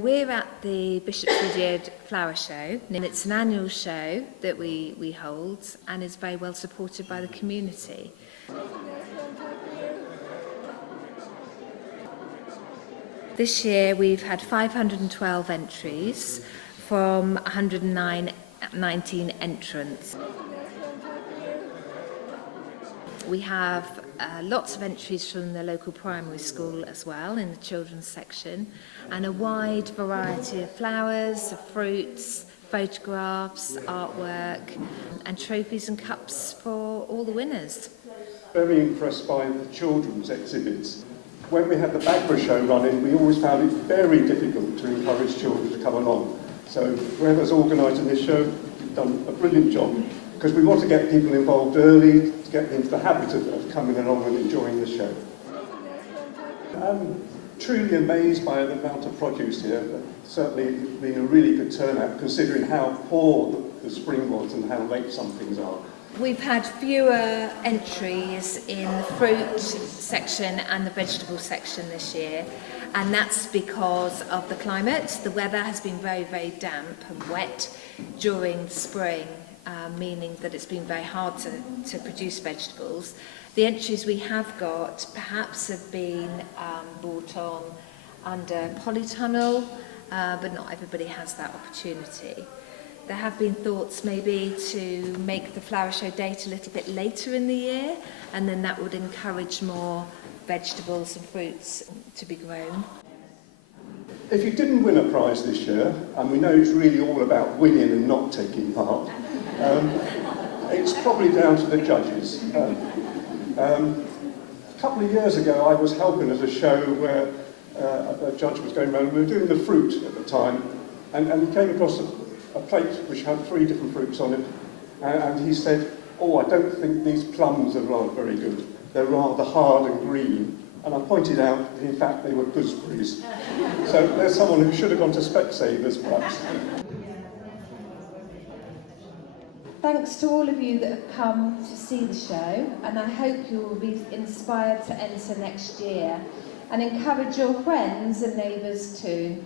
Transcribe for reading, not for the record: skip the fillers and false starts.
We're at the Bishop's Lydeard Flower Show, and it's an annual show that we hold and is very well supported by the community. This year we've had 512 entries from 119 entrants. We have lots of entries from the local primary school as well in the children's section, and a wide variety of flowers, of fruits, photographs, artwork and trophies and cups for all the winners. Very impressed by the children's exhibits. When we had the Bagbury show running, we always found it very difficult to encourage children to come along. So whoever's organising this show, you've done a brilliant job, because we want to get people involved early, to get into the habit of coming along and enjoying the show. I'm truly amazed by the amount of produce here. Certainly it's been a really good turnout, considering how poor the spring was and how late some things are. We've had fewer entries in the fruit section and the vegetable section this year, and that's because of the climate. The weather has been very, very damp and wet during spring, meaning that it's been very hard to produce vegetables. The entries we have got perhaps have been brought on under polytunnel, but not everybody has that opportunity. There have been thoughts maybe to make the flower show date a little bit later in the year, and then that would encourage more vegetables and fruits to be grown. If you didn't win a prize this year, and we know it's really all about winning and not taking part, it's probably down to the judges. A couple of years ago I was helping at a show where a judge was going around, and we were doing the fruit at the time, and he came across a plate which had 3 different fruits on it, and he said, "Oh, I don't think these plums are very good. They're rather hard and green." And I pointed out that in fact they were gooseberries. So there's someone who should have gone to Specsavers perhaps. Thanks to all of you that have come to see the show, and I hope you will be inspired to enter next year and encourage your friends and neighbours too.